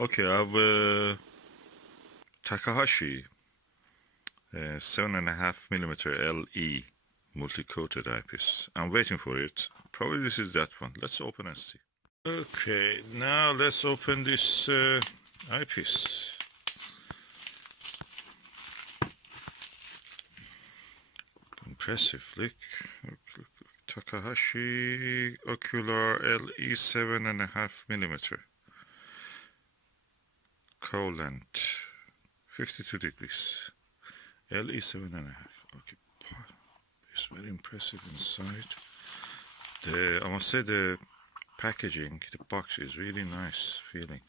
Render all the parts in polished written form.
Okay, I have Takahashi 7.5mm LE multi-coated eyepiece. I'm waiting for it. Probably this is that one. Let's open and see. Okay, now let's open this eyepiece. Impressive. Look, look. Takahashi Ocular LE 7.5mm. Cowl length 52 degrees. LE 7.5. Okay, it's very impressive inside. I must say the packaging, the box is really nice feeling.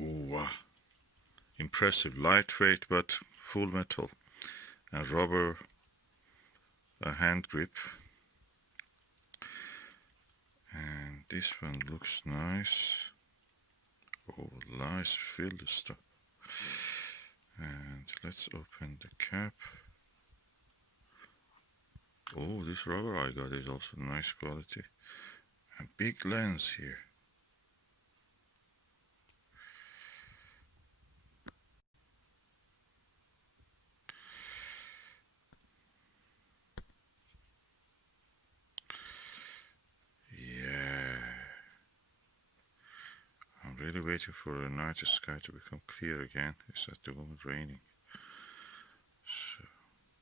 Ooh, wow. Impressive, lightweight but full metal and rubber hand grip. And this one looks nice. Oh, nice filled stuff. And let's open the cap. Oh, this rubber I got is also nice quality. A big lens here. Yeah. I'm really waiting for the night sky to become clear again. It's at the moment raining. So,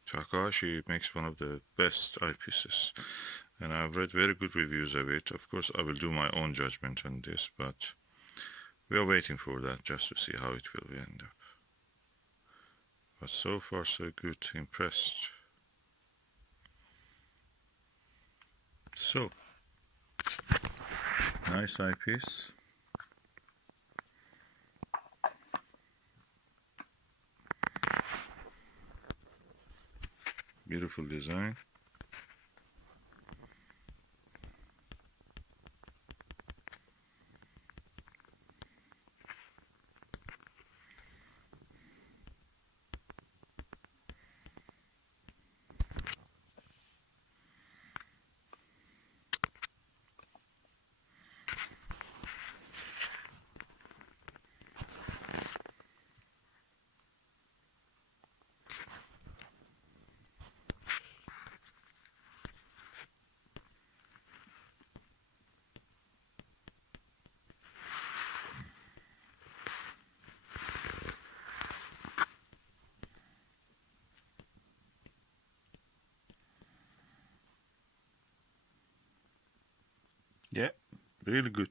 Takahashi makes one of the best eyepieces, and I've read very good reviews of it. Of course, I will do my own judgment on this, but we are waiting for that just to see how it will end up. But so far, so good. Impressed. So, nice eyepiece. Beautiful design. Yeah, really good.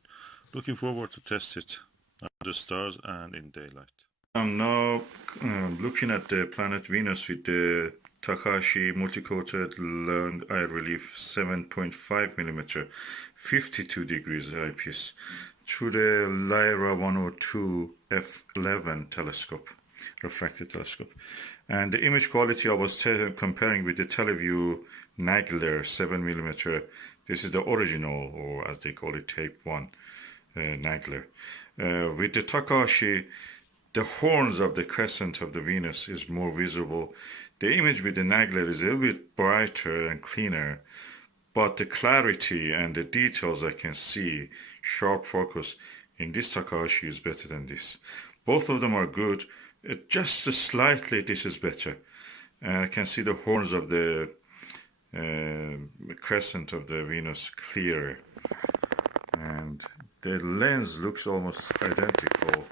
Looking forward to test it under the stars and in daylight. I'm now looking at the planet Venus with the Takahashi multi-coated long eye relief 7.5mm 52 degrees eyepiece through the Lyra 102 f11 telescope, refracted telescope. And the image quality I was comparing with the Televue Nagler 7mm. This is the original, or as they call it, Type1 Nagler. With the Takahashi, the horns of the crescent of the Venus is more visible. The image with the Nagler is a little bit brighter and cleaner, but the clarity and the details I can see, sharp focus, in this Takahashi is better than this. Both of them are good. Just slightly this is better. I can see the horns of the crescent of the Venus clearer. And the lens looks almost identical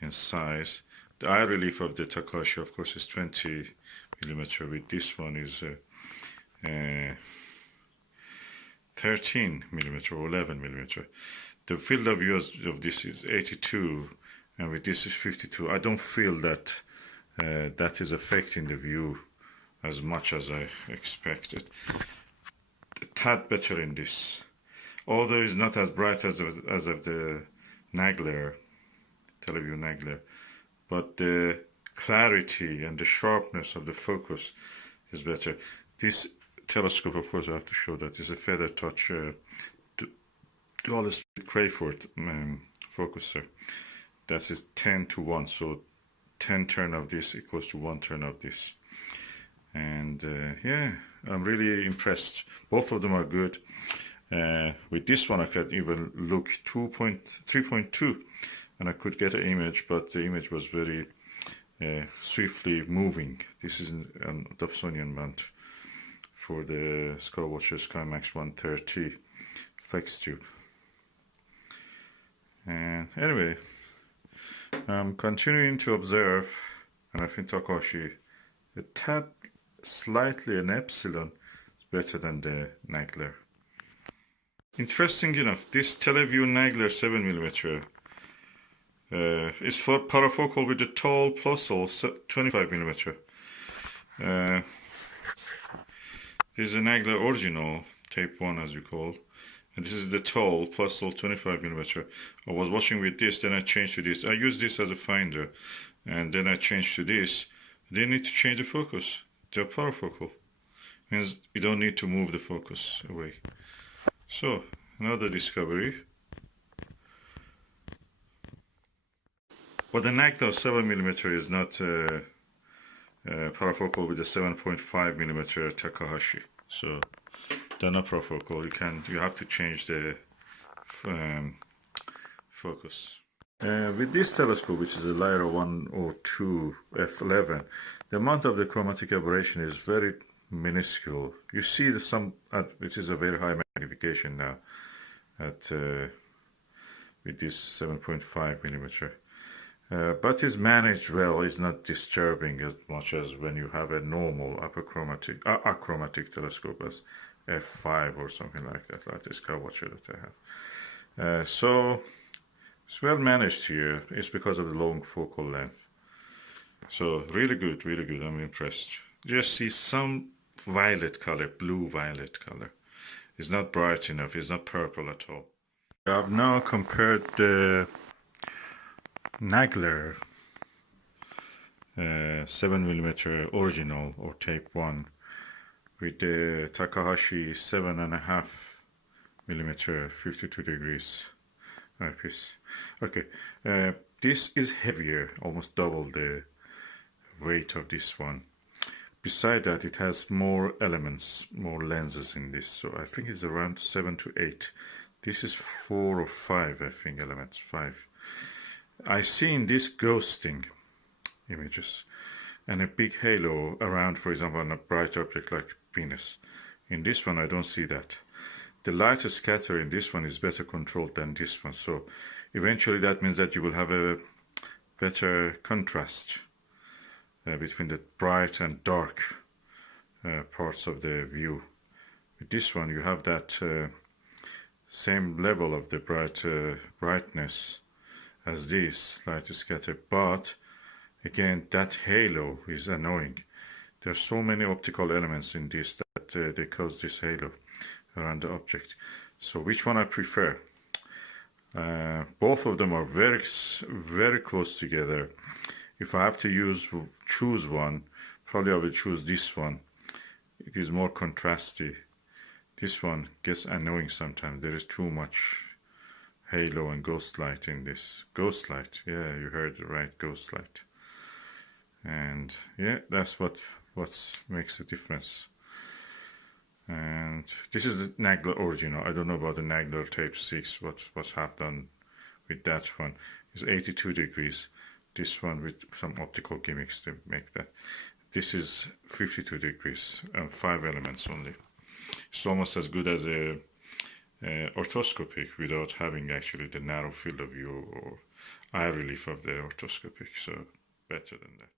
in size. The eye relief of the Takahashi, of course, is 20mm. With this one is 13mm or 11mm. The field of view of this is 82, and with this is 52. I don't feel that that is affecting the view as much as I expected. A tad better in this, although it's not as bright as of the Nagler, Televue Nagler, but the clarity and the sharpness of the focus is better. This telescope, of course, I have to show that is a feather touch dual split Crayford focuser. That is 10 to 1, so 10 turn of this equals to 1 turn of this. And yeah, I'm really impressed. Both of them are good. With this one I could even look 3.2 and I could get an image, but the image was very swiftly moving. This is an Dobsonian mount for the Skywatcher SkyMax 130 flex tube. And anyway, I'm continuing to observe, and I think Takahashi, a tad slightly an epsilon is better than the Nagler. Interesting enough, this Televue Nagler 7mm is for parafocal with the tall plus all 25mm. This is a Nagler original, Type 1 as you call, and this is the tall plus all 25mm. I was watching with this, then I changed to this. I use this as a finder, and then I changed to this. They need to change the focus. They're parafocal. Means you don't need to move the focus away. So, another discovery. But the Nagler 7mm is not parafocal with the 7.5mm Takahashi. So, they're not parafocal. You have to change the focus. With this telescope, which is a Lyra 102 f11, the amount of the chromatic aberration is very minuscule. You see which is a very high magnification now at with this 7.5mm, but is managed well. It's not disturbing as much as when you have a normal achromatic telescope as f5 or something like that, like this Skywatcher that I have. So it's well managed here. It's because of the long focal length. So really good, really good. I'm impressed. Just see some violet color, blue-violet color. It's not bright enough. It's not purple at all. I've now compared the Nagler 7mm original or Type 1 with the Takahashi 7.5mm 52 degrees eyepiece. Okay, this is heavier, almost double the weight of this one. Beside that, it has more elements, more lenses in this, so I think it's around 7 to 8. This is 4 or 5, I think, elements, 5. I see in this ghosting images and a big halo around, for example, on a bright object like Venus. In this one, I don't see that. The light scatter in this one is better controlled than this one, so eventually that means that you will have a better contrast between the bright and dark parts of the view. With this one you have that same level of the brightness as this light scatter, but again that halo is annoying. There are so many optical elements in this that they cause this halo around the object. So which one I prefer? Both of them are very, very close together. If I have to choose one, probably I will choose this one. It is more contrasty. This one gets annoying sometimes. There is too much halo and ghost light in this. Ghost light, yeah, you heard it right, ghost light. And yeah, that's what makes the difference. And this is the Nagler original. I don't know about the Nagler Type 6, what's happened with that one. It's 82 degrees. This one with some optical gimmicks to make that. This is 52 degrees and 5 elements only. It's almost as good as a orthoscopic without having actually the narrow field of view or eye relief of the orthoscopic, so better than that.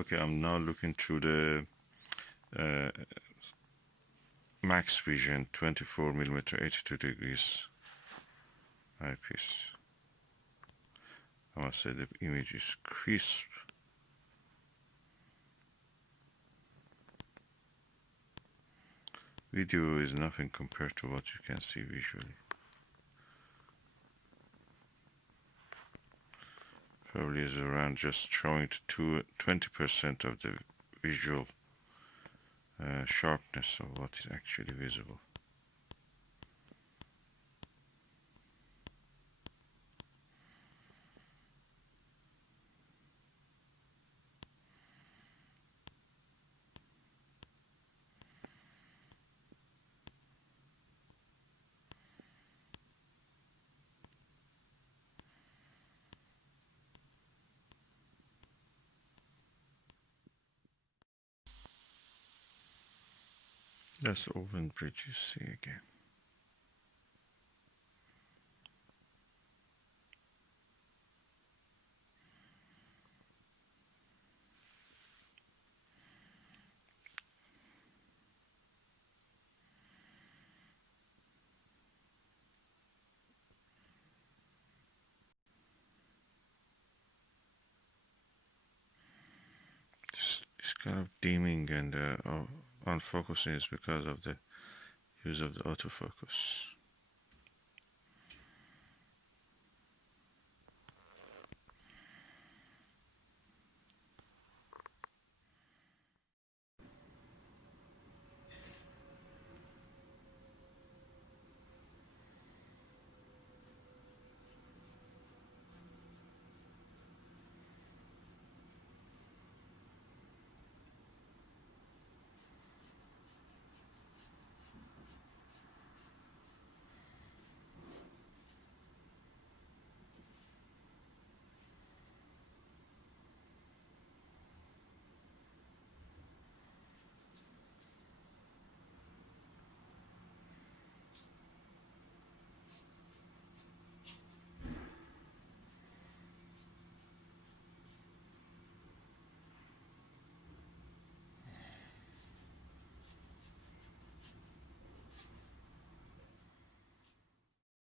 Okay, I'm now looking through the max vision 24mm 82 degrees eyepiece. I must say the image is crisp. Video is nothing compared to what you can see visually. Probably is around just showing to 20% of the visual sharpness of what is actually visible. That's Oven Bridge you see again. This kind of dimming and unfocusing is because of the use of the autofocus.